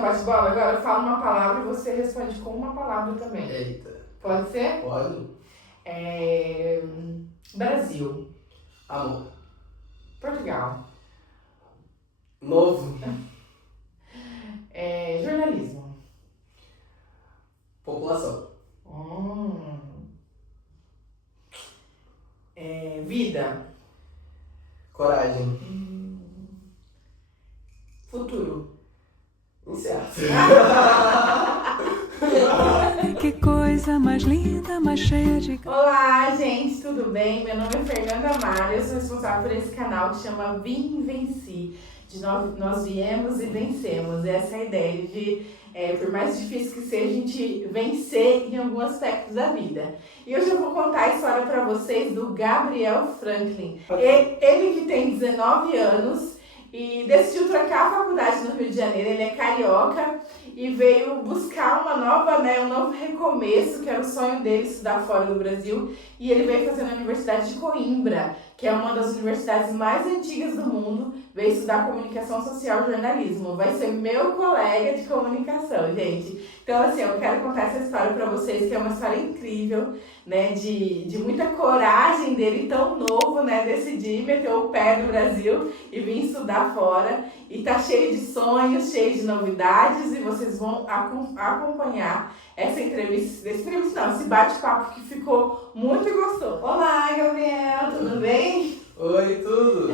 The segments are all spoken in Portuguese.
um bate-bola? Agora eu falo uma palavra e você responde com uma palavra também. Eita. Pode ser? Pode. Brasil. Amor. Portugal. Novo. Jornalismo. População. Vida. Coragem. Futuro. Incerto. Que coisa mais linda, mais cheia de... Olá, gente, tudo bem? Meu nome é Fernanda Mara, eu sou responsável por esse canal que chama Vim e Venci. Nós viemos e vencemos. Essa é a ideia de, por mais difícil que seja, a gente vencer em algum aspecto da vida. E hoje eu vou contar a história para vocês do Gabriel Franklin. Ele que tem 19 anos e decidiu trancar a faculdade no Rio de Janeiro. Ele é carioca e veio buscar um novo recomeço, que era o sonho dele, estudar fora do Brasil. E ele veio fazer na Universidade de Coimbra, que é uma das universidades mais antigas do mundo. Veio estudar comunicação social e jornalismo. Vai ser meu colega de comunicação, gente. Então, assim, eu quero contar essa história para vocês, que é uma história incrível, né? De muita coragem dele, tão novo, né? Decidir meter o pé no Brasil e vir estudar fora. E tá cheio de sonhos, cheio de novidades, e vocês vão acompanhar esse bate-papo que ficou muito gostoso. Olá, Gabriel, tudo bem? Oi, tudo?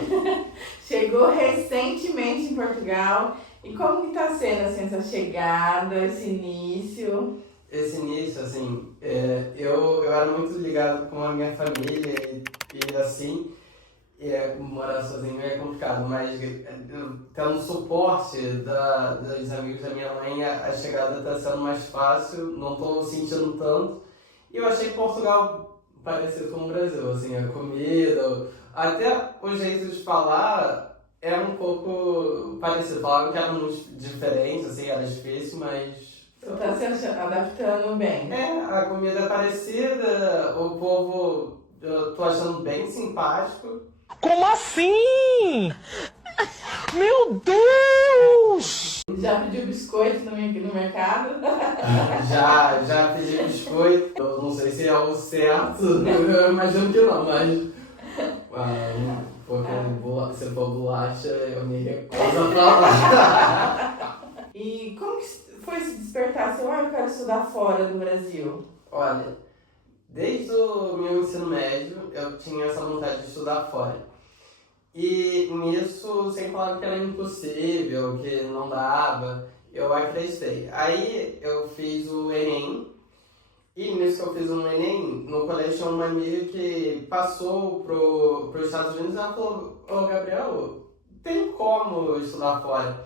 Chegou recentemente em Portugal. E como que tá sendo assim, essa chegada, esse início? Esse início, assim, eu era muito ligado com a minha família e assim, morar sozinho é complicado, mas tendo suporte dos amigos da minha mãe, a chegada tá sendo mais fácil, não tô sentindo tanto. E eu achei que Portugal parecido com o Brasil, assim, a comida, até o jeito de falar era um pouco parecido. Falavam que era muito diferente, assim, era difícil, mas... Você tá se adaptando bem. A comida é parecida, o povo eu tô achando bem simpático. Como assim? Meu Deus! Já pediu biscoito no mercado? Já pedi biscoito, eu não sei se é o certo, eu imagino que não, mas... Porque se for bolacha, eu me recuso a falar. E como que foi se despertar assim, eu quero estudar fora do Brasil? Olha, desde o meu ensino médio, eu tinha essa vontade de estudar fora. E nisso, sem falar que era impossível, que não dava, eu acreditei. Aí eu fiz o Enem, e nisso que eu fiz o Enem, no colégio tinha uma amiga que passou pros Estados Unidos e ela falou: "Ô Gabriel, tem como estudar fora?"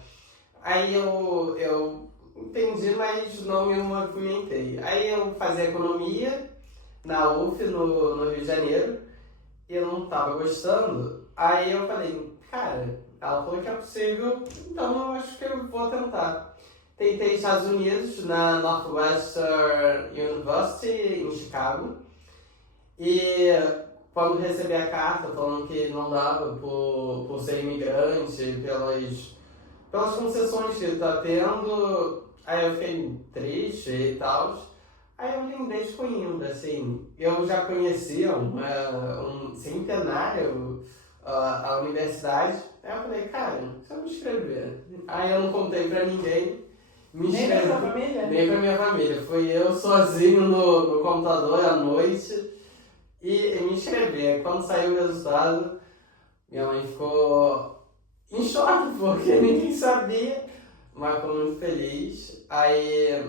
Aí eu entendi, mas não me movimentei. Aí eu fazia economia na UF, no Rio de Janeiro, e eu não tava gostando. Aí eu falei, cara, ela falou que é possível, então eu acho que eu vou tentar. Tentei Estados Unidos, na Northwestern University, em Chicago, e quando recebi a carta falando que não dava por ser imigrante, pelas concessões que está tendo, aí eu fiquei triste e tal. Aí eu lembrei de Coimbra, assim, eu já conhecia um centenário a universidade. Aí eu falei, cara, deixa eu me inscrever. Aí eu não contei pra ninguém. Nem pra sua família? Nem pra minha família. Fui eu sozinho no computador à noite e me inscrevi. Quando saiu o resultado, minha mãe ficou em choque, porque ninguém sabia, mas ficou muito feliz. Aí,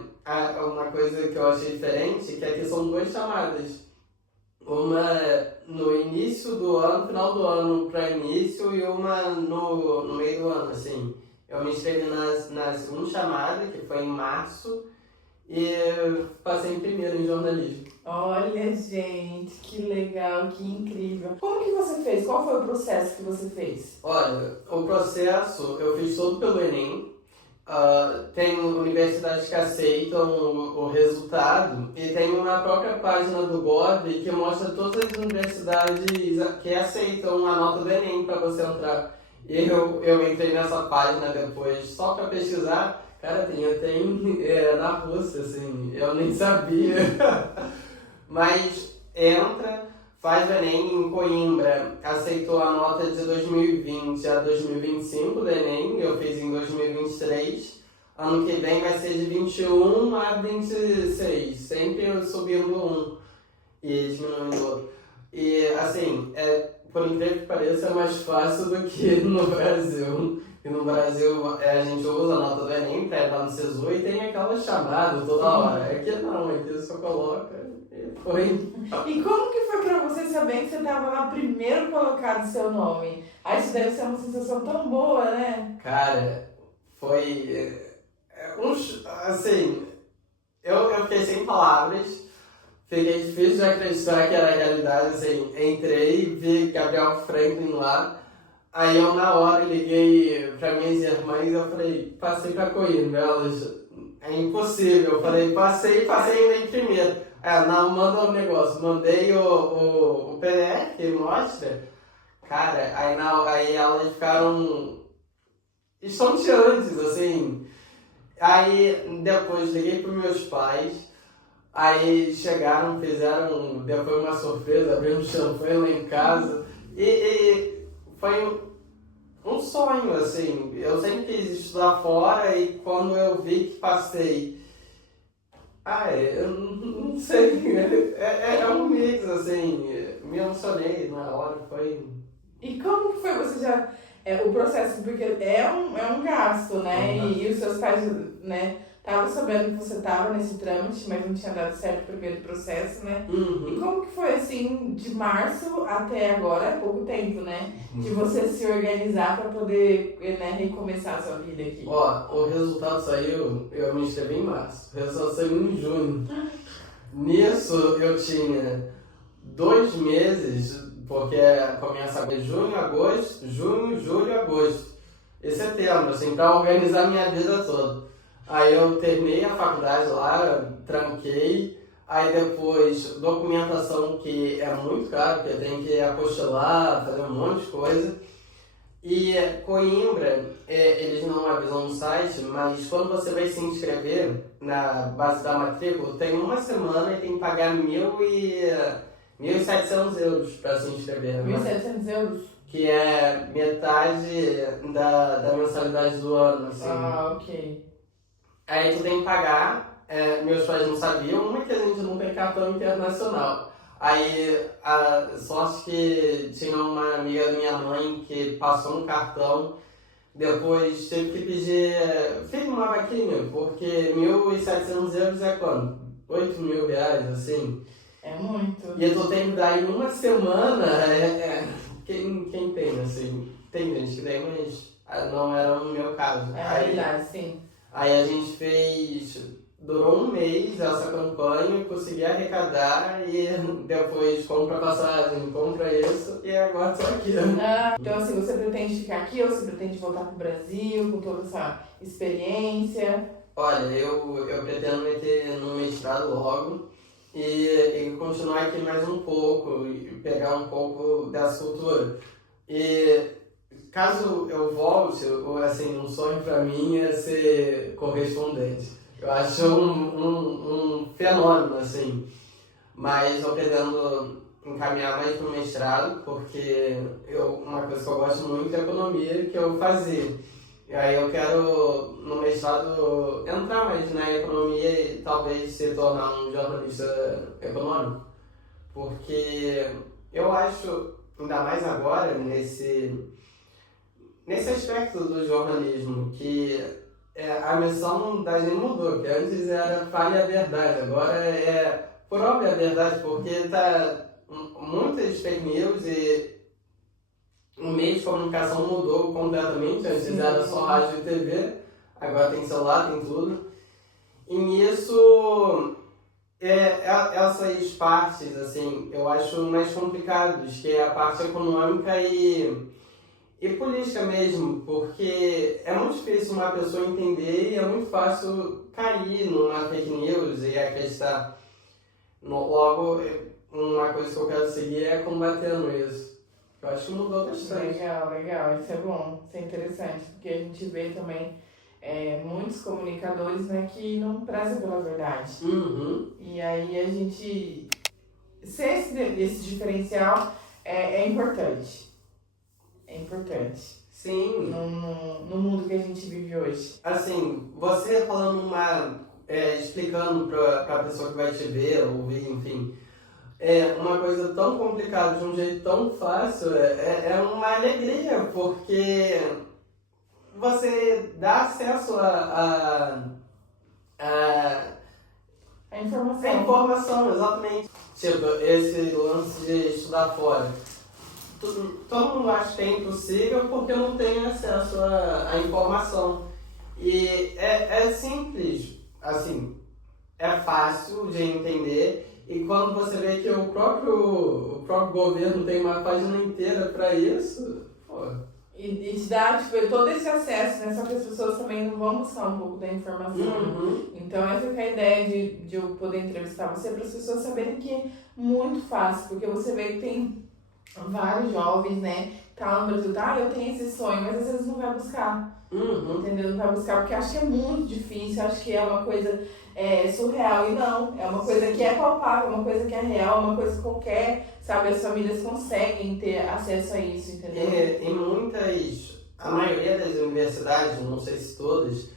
uma coisa que eu achei diferente, que aqui são 2 chamadas. Uma no início do ano, final do ano para início, e uma no meio do ano, assim. Eu me inscrevi na segunda chamada, que foi em março, e passei em primeiro em jornalismo. Olha, gente, que legal, que incrível. Como que você fez? Qual foi o processo que você fez? Olha, o processo eu fiz todo pelo Enem. Tem universidades que aceitam o resultado e tem uma própria página do Gov que mostra todas as universidades que aceitam a nota do Enem para você entrar. E eu entrei nessa página depois só para pesquisar. Cara, na Rússia, assim, eu nem sabia. Mas entra, faz o Enem em Coimbra, aceitou a nota de 2020 a 2025 do Enem, eu fiz em 2023. Ano que vem vai ser de 21 a 26, sempre subindo um e diminuindo outro. E, assim, por incrível que pareça, é mais fácil do que no Brasil. E no Brasil a gente usa a nota do Enem para entrar no SISU e tem aquela chamada toda hora. Aqui não, aqui só coloca e foi. E como que foi pra você saber que você tava lá primeiro colocado seu nome? Aí isso deve ser uma sensação tão boa, né? Cara, foi assim, eu fiquei sem palavras, fiquei difícil de acreditar que era a realidade, assim, entrei, vi Gabriel Franklin lá, aí eu na hora liguei pra minhas irmãs, eu falei, passei pra Coimbra, elas, é impossível, eu falei, passei ainda em primeiro. Não, manda um negócio, mandei o PDF que mostra, cara, aí elas ficaram estonteantes, assim. Aí depois liguei pros meus pais, aí chegaram, fizeram depois uma surpresa, abriram champanhe lá em casa e foi um sonho, assim. Eu sempre quis estudar fora e quando eu vi que passei, eu não sei, é um mix, assim, me emocionei na hora, foi... E como que foi? Você já... o processo, porque é um gasto, né? E os seus pais, né, estavam sabendo que você estava nesse trâmite, mas não tinha dado certo o primeiro processo, né? Uhum. E como que foi, assim, de março até agora, é pouco tempo, né? De você se organizar para poder, né, recomeçar a sua vida aqui? O resultado saiu, eu me inscrevi em março, o resultado saiu em junho. Nisso eu tinha 2 meses, porque começa junho, agosto, junho, julho, agosto e setembro, assim, para organizar minha vida toda. Aí eu terminei a faculdade lá, tranquei, aí depois documentação, que é muito caro, porque tem que apostilar, fazer um monte de coisa. E Coimbra, eles não avisam no site, mas quando você vai se inscrever na base da matrícula, tem uma semana e tem que pagar 1.700 euros para se inscrever. 1.700 euros? Que é metade da mensalidade do ano, assim. Ok. Aí tu tem que pagar, meus pais não sabiam, uma que a gente não tem cartão internacional. Aí a sorte que tinha uma amiga da minha mãe que passou um cartão, depois teve que pedir, fez uma vaquinha, porque 1.700 euros é quanto? 8.000 reais, assim. É muito. E tu tem que dar em uma semana, quem tem, assim, tem gente que tem, mas não era o meu caso. É a realidade, sim. Aí a gente durou um mês essa campanha, consegui arrecadar e depois compra passagem, compra isso e agora tô aqui. Então assim, você pretende ficar aqui ou você pretende voltar pro Brasil com toda essa experiência? Olha, eu pretendo meter no mestrado logo e continuar aqui mais um pouco e pegar um pouco dessa cultura. E caso eu volte, assim, um sonho pra mim é ser correspondente. Eu acho um fenômeno, assim. Mas eu pretendo encaminhar mais pro mestrado, porque uma coisa que eu gosto muito é economia, que eu fazia. E aí eu quero, no mestrado, entrar mais na economia e talvez se tornar um jornalista econômico. Porque eu acho, ainda mais agora, nesse aspecto do jornalismo, que a missão da gente mudou, que antes era fale a verdade, agora é prove a verdade, porque tá muitas fake news e o meio de comunicação mudou completamente, antes era só rádio e TV, agora tem celular, tem tudo. E nisso, essas partes, assim, eu acho mais complicadas, que é a parte econômica e política mesmo, porque é muito difícil uma pessoa entender e é muito fácil cair numa fake news e acreditar. Logo, uma coisa que eu quero seguir é combatendo isso. Eu acho que mudou bastante. Legal, isso é bom, isso é interessante, porque a gente vê também muitos comunicadores, né, que não prezam pela verdade. E aí a gente ser esse diferencial é importante. É importante. Sim. No mundo que a gente vive hoje. Assim, você falando explicando pra pessoa que vai te ver, ouvir, enfim, uma coisa tão complicada de um jeito tão fácil, é uma alegria, porque você dá acesso a informação. A informação, exatamente. Tipo, esse lance de estudar fora. Todo mundo acha que é impossível porque não tem acesso à informação. E é simples, assim, é fácil de entender. E quando você vê que o próprio governo tem uma página inteira para isso, pô. E te dá, tipo, todo esse acesso, né? Só que as pessoas também não vão buscar um pouco da informação. Então, essa que é a ideia de eu poder entrevistar você, para as pessoas saberem que é muito fácil. Porque você vê que tem vários jovens, né? Tá lá no Brasil, eu tenho esse sonho, mas às vezes não vai buscar. Entendeu? Não vai buscar porque acha que é muito difícil, acha que é uma coisa surreal. E não, é uma coisa que é palpável, uma coisa que é real, uma coisa que qualquer, sabe, as famílias conseguem ter acesso a isso, entendeu? A maioria das universidades, não sei se todas,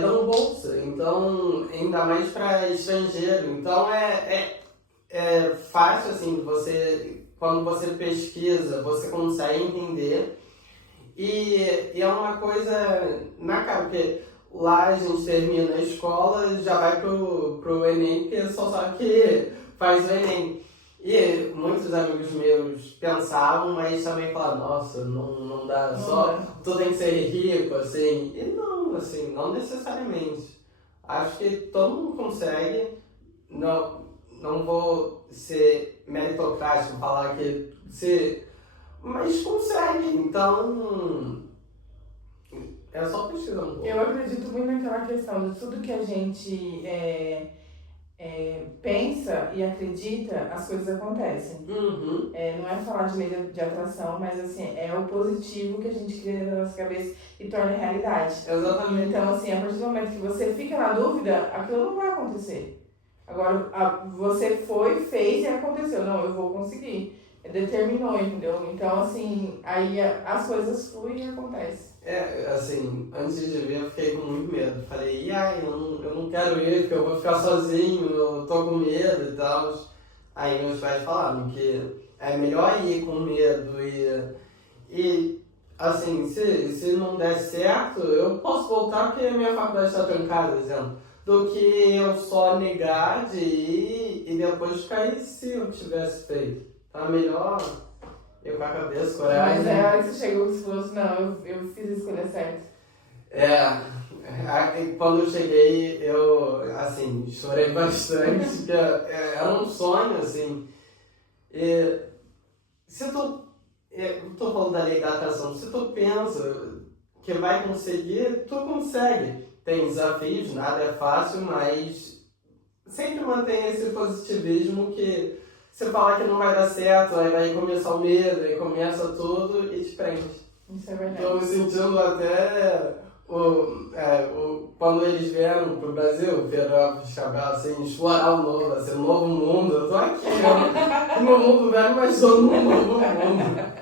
dão bolsa, então, ainda mais para estrangeiro. Então, é fácil, assim, quando você pesquisa, você consegue entender. E é uma coisa na cara, porque lá a gente termina a escola, já vai pro Enem, porque só sabe que faz o Enem. E muitos amigos meus pensavam, mas também falavam, nossa, não dá, tu tem que ser rico, assim. E não, assim, não necessariamente. Acho que todo mundo consegue, não vou ser meritocrático, falar que mas consegue, então é só pesquisar um pouco. Eu acredito muito naquela questão de tudo que a gente pensa e acredita, as coisas acontecem. Não é falar de lei de atração, mas assim, é o positivo que a gente cria na nossa cabeça e torna realidade. Exatamente. Então, assim, a partir do momento que você fica na dúvida, aquilo não vai acontecer. Agora, você fez e aconteceu. Não, eu vou conseguir. Determinou, entendeu? Então, assim, aí as coisas fluem e acontecem. Assim, antes de vir eu fiquei com muito medo. Falei, eu não quero ir porque eu vou ficar sozinho, eu tô com medo e tal. Aí meus pais falaram que é melhor ir com medo e assim, se não der certo, eu posso voltar porque a minha faculdade está trancada, por exemplo. Do que eu só negar de ir e depois cair se eu tivesse feito. Tá melhor eu com a cabeça, coragem. Mas a hora que você chegou e falou assim, não, eu fiz a escolha certa. Quando eu cheguei, eu, assim, chorei bastante, porque era um sonho, assim. Se tu, eu tô falando da lei da atração, se tu pensa que vai conseguir, tu consegue. Tem desafios, nada é fácil, mas sempre mantém esse positivismo que você falar que não vai dar certo, aí vai começar o medo, aí começa tudo e te prende. Isso é verdade. Tô me sentindo até quando eles vieram pro Brasil, Pedro Cabral, assim, explorar o novo, assim, um novo mundo. Eu tô aqui, no meu mundo velho, mas sou no novo mundo.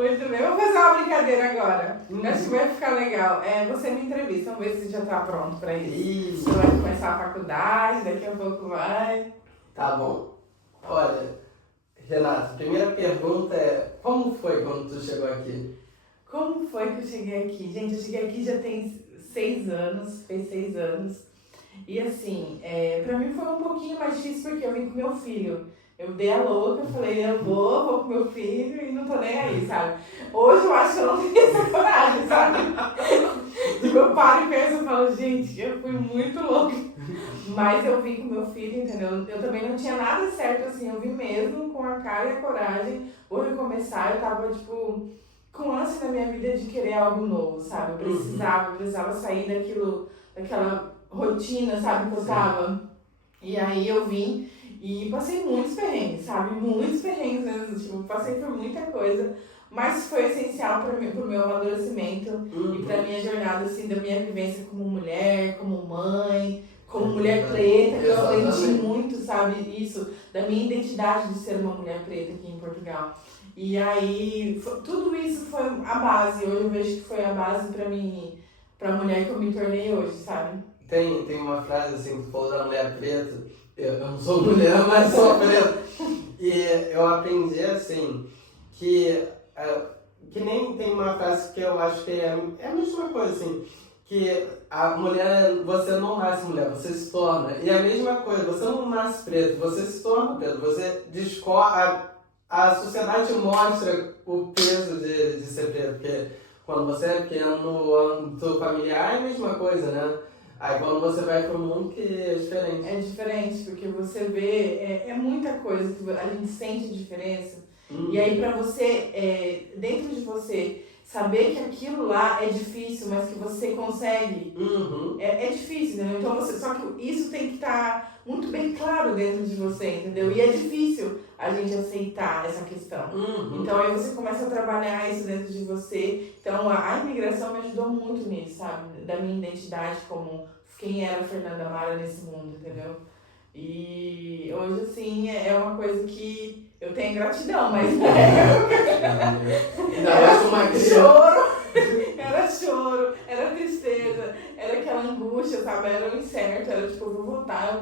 Muito bem, vamos fazer uma brincadeira agora. Acho que vai ficar legal. Você me entrevista, vamos ver se você já tá pronto pra isso. Você vai começar a faculdade, daqui a pouco vai. Tá bom. Olha, Renata, a primeira pergunta é, como foi quando tu chegou aqui? Como foi que eu cheguei aqui? Gente, eu cheguei aqui já tem 6 anos, fez 6 anos. E assim, pra mim foi um pouquinho mais difícil porque eu vim com meu filho. Eu dei a louca, falei, eu vou com meu filho e não tô nem aí, sabe? Hoje eu acho que eu não tenho essa coragem, sabe? Tipo, eu paro e penso e falo, gente, eu fui muito louca. Mas eu vim com meu filho, entendeu? Eu também não tinha nada certo, assim, eu vim mesmo com a cara e a coragem. Vou recomeçar, eu tava, tipo, com ânsia na minha vida de querer algo novo, sabe? Eu precisava sair daquela rotina, sabe, que eu tava. E aí eu vim e passei muitos perrengues, sabe? Muitos perrengues mesmo, tipo, passei por muita coisa. mas foi essencial para mim, pro meu amadurecimento e para Uhum. minha jornada, assim, da minha vivência como mulher, como mãe, como mulher preta, que eu aprendi Exatamente. muito, sabe, isso, da minha identidade de ser uma mulher preta aqui em Portugal. E aí, tudo isso foi a base, hoje eu vejo que foi a base para mim, pra mulher que eu me tornei hoje, sabe? Tem uma frase assim, que tu falou da mulher preta. Eu não sou mulher, mas sou preta. E eu aprendi assim, que nem tem uma frase que eu acho que é a mesma coisa, assim, que a mulher, você não nasce mulher, você se torna. E é a mesma coisa, você não nasce preto, você se torna preto. Você descobre, a sociedade te mostra o peso de ser preto, porque quando você é pequeno no âmbito familiar é a mesma coisa, né? Aí quando você vai pro mundo que é diferente. É diferente, porque você vê, é muita coisa que a gente sente a diferença. E aí pra você, dentro de você, saber que aquilo lá é difícil, mas que você consegue, Uhum. é difícil, né? Então só que isso tem que estar muito bem claro dentro de você, entendeu? E é difícil a gente aceitar essa questão. Uhum. Então aí você começa a trabalhar isso dentro de você. Então a imigração me ajudou muito nisso, sabe? Da minha identidade como quem era a Fernanda Mara nesse mundo, entendeu? E hoje, assim, é uma coisa que eu tenho gratidão, mas Ainda mais uma criança. choro, era tristeza, era aquela angústia, sabe? Era o incerto, era tipo, eu vou voltar.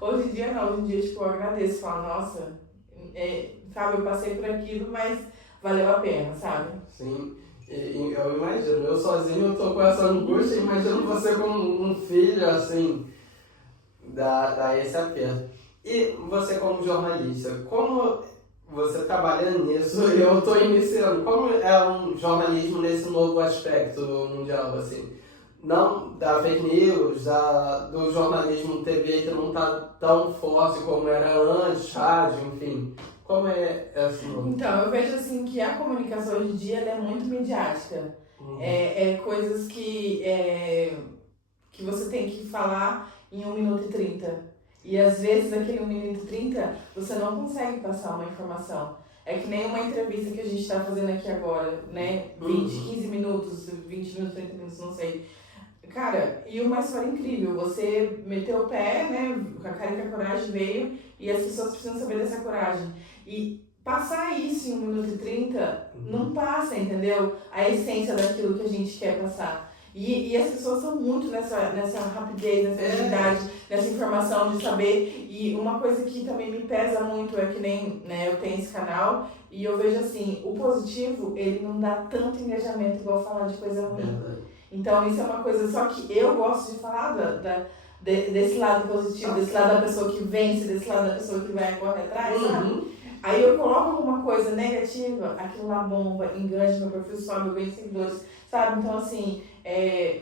Hoje em dia não, hoje em dia, tipo, eu agradeço, falo, nossa, sabe, eu passei por aquilo, mas valeu a pena, sabe? Sim, e eu imagino, eu sozinho eu tô com essa angústia, imagino você como um filho, assim, dá esse aperto. E você como jornalista, como você trabalhando nisso e eu tô iniciando, como é um jornalismo nesse novo aspecto mundial, assim? Não da fake news, do jornalismo TV que não tá tão forte como era antes, rádio, enfim. Como é esse novo? Então, eu vejo assim que a comunicação hoje em dia ela é muito midiática. Coisas que você tem que falar em 1 minuto e 30. E às vezes aquele 1 minuto e 30 você não consegue passar uma informação. É que nem uma entrevista que a gente está fazendo aqui agora, né? 15 minutos, 20 minutos, 30 minutos, não sei. Cara, e uma história incrível. Você meteu o pé, né? Com a cara e com a coragem veio e as pessoas precisam saber dessa coragem. E passar isso em 1 minuto e 30 não passa, entendeu? A essência daquilo que a gente quer passar. E as pessoas estão muito nessa rapidez, nessa agilidade, nessa informação de saber. E uma coisa que também me pesa muito é que nem, né, eu tenho esse canal e eu vejo assim, o positivo, ele não dá tanto engajamento igual falar de coisa ruim. Verdade. Então isso é uma coisa, só que eu gosto de falar desse lado positivo, desse lado da pessoa que vence, desse lado da pessoa que vai correr atrás, sabe? Aí eu coloco alguma coisa negativa, aquilo lá bomba, engaja meu perfil, sobe, eu ganho seguidores, sabe? Então assim,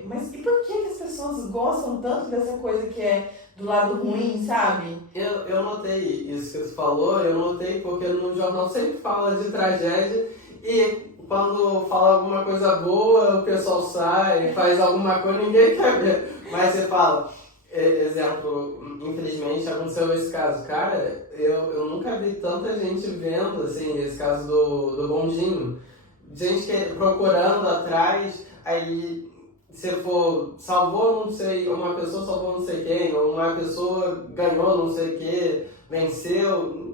mas e por que as pessoas gostam tanto dessa coisa que é do lado ruim, sabe? Eu notei isso que você falou, eu notei porque no jornal sempre fala de tragédia e quando fala alguma coisa boa, o pessoal sai, faz alguma coisa, ninguém quer ver. Mas você fala, exemplo, infelizmente aconteceu esse caso. Cara, eu nunca vi tanta gente vendo, assim, esse caso do bondinho. Gente procurando atrás, aí se for, salvou não sei, uma pessoa salvou não sei quem, ou uma pessoa ganhou não sei o que, venceu.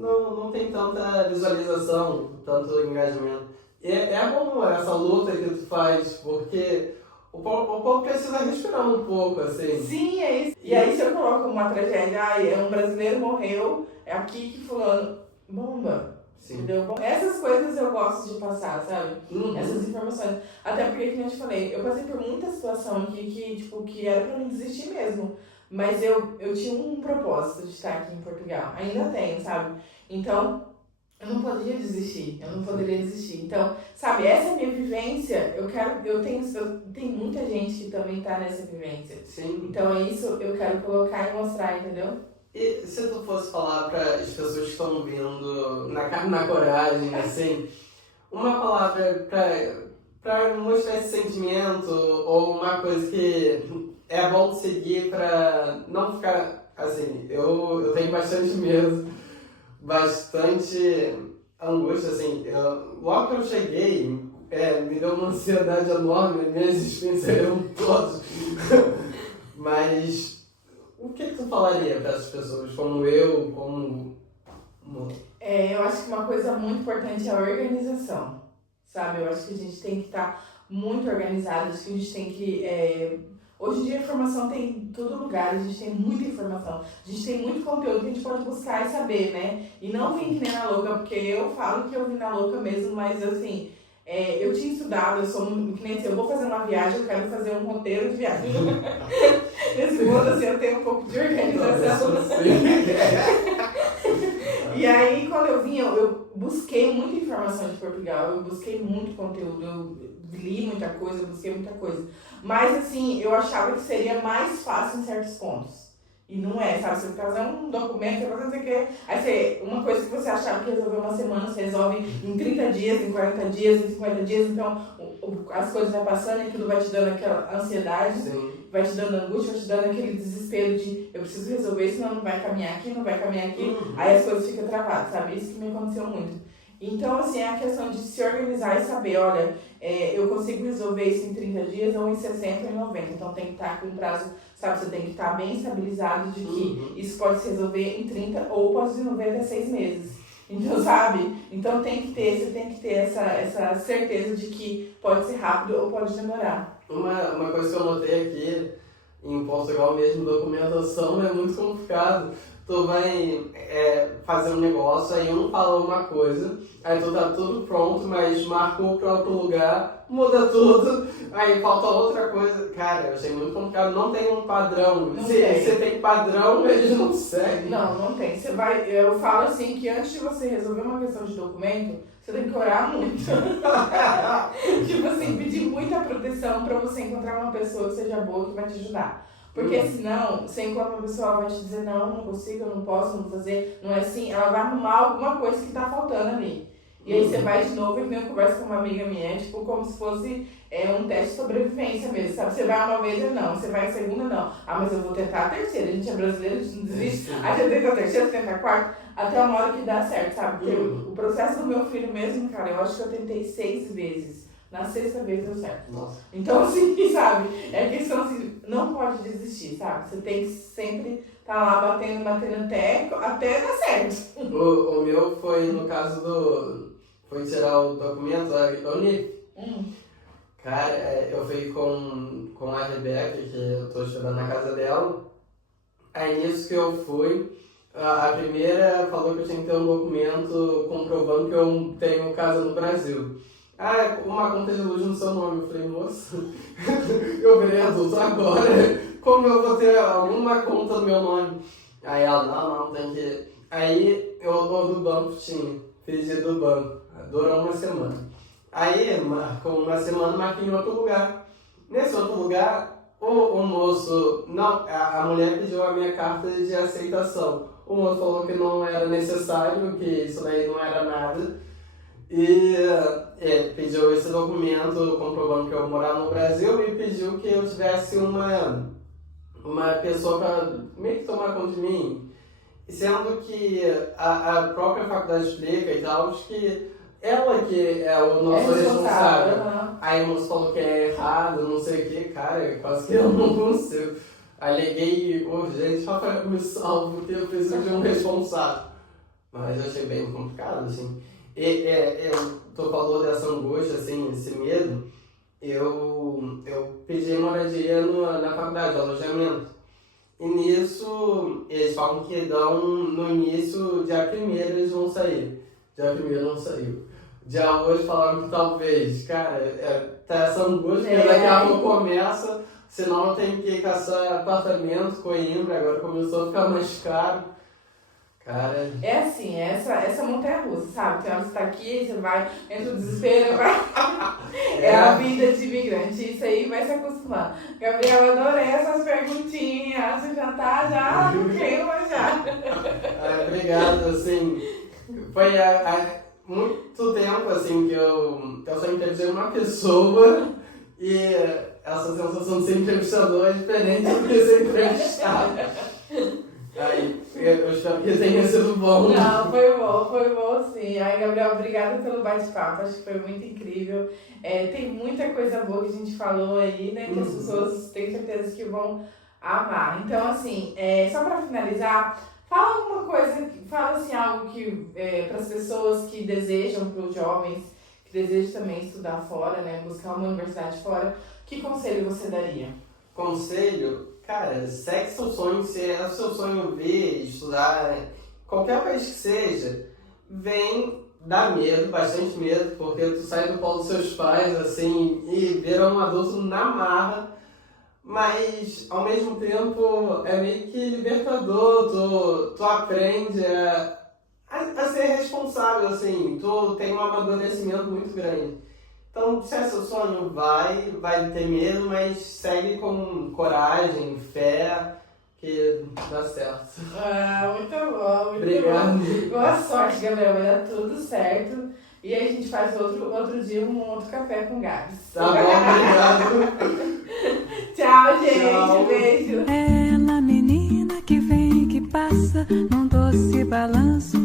Não tem tanta visualização, tanto engajamento. E é bom essa luta que tu faz, porque o povo precisa respirar um pouco, assim. Sim, é isso. E aí se eu coloco uma tragédia, um brasileiro morreu, é aqui que fulano, bomba. Sim. Entendeu? Bom, essas coisas eu gosto de passar, sabe? Uhum. Essas informações. Até porque, como eu te falei, eu passei por muita situação que era pra mim desistir mesmo. Mas eu tinha um propósito de estar aqui em Portugal. Ainda tenho, sabe? Então, eu não poderia desistir. Então, sabe, essa é a minha vivência. Tem muita gente que também tá nessa vivência. Sim. Então é isso eu quero colocar e mostrar, entendeu? E se tu fosse falar para as pessoas que estão vindo na cara e na coragem, assim, uma palavra para mostrar esse sentimento ou uma coisa que é bom seguir para não ficar, assim, eu tenho bastante medo, bastante angústia, assim, logo que eu cheguei, me deu uma ansiedade enorme, minhas pensariam todos. Mas o que tu falaria para essas pessoas, como eu, como... Eu acho que uma coisa muito importante é a organização, sabe? Eu acho que a gente tem que estar muito organizado, acho que a gente tem que... Hoje em dia a informação tem em todo lugar, a gente tem muita informação, a gente tem muito conteúdo que a gente pode buscar e saber, né? E não vir que nem na louca, porque eu falo que eu vim na louca mesmo, mas assim, eu tinha estudado, eu sou que nem assim, eu vou fazer uma viagem, eu quero fazer um roteiro de viagem. Nesse mundo, assim, eu tenho um pouco de organização. E aí, quando eu vim, eu busquei muita informação de Portugal, eu busquei muito conteúdo, eu li muita coisa, eu busquei muita coisa. Mas, assim, eu achava que seria mais fácil em certos pontos. E não é, sabe? Você fazer um documento, você fazer não sei o quê. Aí, uma coisa que você achava que resolveu uma semana, você resolve em 30 dias, em 40 dias, em 50 dias. Então, as coisas vão passando e tudo vai te dando aquela ansiedade. Sim. Vai te dando angústia, vai te dando aquele desespero de eu preciso resolver, senão não vai caminhar aqui, não vai caminhar aqui. Aí as coisas ficam travadas, sabe? Isso que me aconteceu muito. Então, assim, é a questão de se organizar e saber, olha, eu consigo resolver isso em 30 dias ou em 60 ou em 90. Então, tem que estar com prazo, sabe? Você tem que estar bem estabilizado de que isso pode se resolver em 30 ou pode se resolver até 6 meses. Então, sabe? Então, você tem que ter essa certeza de que pode ser rápido ou pode demorar. Uma coisa que eu notei aqui, em Portugal mesmo, documentação é muito complicado. Tu vai fazer um negócio, aí um fala uma coisa, aí tu tá tudo pronto, mas marcou para outro lugar, muda tudo, aí falta outra coisa. Cara, eu achei muito complicado, não tem um padrão. Se tem padrão, eles não seguem. Não tem. Eu falo assim que antes de você resolver uma questão de documento, você tem que orar muito. Tipo assim, pedir muita proteção para você encontrar uma pessoa que seja boa, que vai te ajudar. Porque senão, você encontra uma pessoa, ela vai te dizer, não consigo, eu não posso, não vou fazer, não é assim. Ela vai arrumar alguma coisa que tá faltando ali. E aí você vai de novo, e que nem eu converso com uma amiga minha, tipo, como se fosse um teste de sobrevivência mesmo, sabe? Você vai uma vez, não, você vai a segunda, não. Ah, mas eu vou tentar a terceira, a gente é brasileiro, a gente não desiste. Aí você tenta a terceira, você tenta a quarta, até uma hora que dá certo, sabe? Porque o processo do meu filho mesmo, cara, eu acho que eu tentei 6 vezes. Na 6ª vez deu certo. Nossa. Então, assim, sabe? É questão assim, não pode desistir, sabe? Você tem que sempre estar lá batendo até dar certo. O meu foi, no caso foi tirar o documento, a Unip. Cara, eu fui com a Rebeca, que eu tô estudando na casa dela. Aí nisso que eu fui, a primeira falou que eu tinha que ter um documento comprovando que eu tenho casa no Brasil. Uma conta de luz no seu nome. Eu falei, moça, eu virei adulto agora, como eu vou ter alguma conta no meu nome? Aí ela, não, tem que... Aí eu do banco pedi do banco, durou uma semana. Aí, com uma semana, marquei em outro lugar. Nesse outro lugar, o moço, a mulher pediu a minha carta de aceitação. O moço falou que não era necessário, que isso daí não era nada. E pediu esse documento comprovando que eu morava no Brasil e pediu que eu tivesse uma pessoa para meio que tomar conta de mim. Sendo que a própria faculdade explica e tal, que ela que é o nosso responsável. Aí o moço falou que é errado, não sei o que, cara, quase que eu não consigo. Aleguei urgente, Rafael, me salvo, porque eu preciso de um responsável. Mas eu achei bem complicado, assim. Tu falou dessa angústia, assim, esse medo. Eu pedi moradia na faculdade, alojamento. E nisso, eles falam que dão no início, dia 1º eles vão sair. Dia 1º não saiu. Dia 8 falaram que talvez. Cara, tá essa angústia, que daqui a pouco começa, senão eu tenho que caçar apartamento, Coimbra, agora começou a ficar mais caro. Cara... É assim, essa montanha-russa, sabe? Tem hora que você tá aqui, você vai, entra o desespero, vai... É a vida de imigrante, isso aí vai se acostumando. Gabriel, eu adorei essas perguntinhas, você já tá no clima já. Obrigado, assim, foi há muito tempo, assim, que eu só entrevistei uma pessoa e essa sensação de ser entrevistador é diferente do que ser entrevistado. Aí, eu espero que tenha sido bom. Não, foi bom sim. Ai, Gabriel, obrigada pelo bate-papo, acho que foi muito incrível. Tem muita coisa boa que a gente falou aí, né, que as pessoas tenho certeza que vão amar. Então, assim, só para finalizar, fala alguma coisa, fala assim, algo que para as pessoas que desejam, para os jovens que desejam também estudar fora, né, buscar uma universidade fora, que conselho você daria? Conselho, cara, segue seu sonho, se é seu sonho ver, estudar, qualquer país que seja, vem, dá medo, bastante medo, porque tu sai do colo dos seus pais, assim, e vira um adulto na marra, mas ao mesmo tempo é meio que libertador, tu aprende a ser responsável, assim, tu tem um amadurecimento muito grande. Então, se é seu sonho, vai ter medo, mas segue com coragem, fé, que dá certo. Muito bom, muito Obrigado. bom. Boa sorte, Gabriel, vai dar tudo certo. E aí a gente faz outro dia um outro café com Gabs. Tá bom, obrigado. Tchau, gente. Tchau. Beijo. Ela, menina que vem e que passa num doce balanço.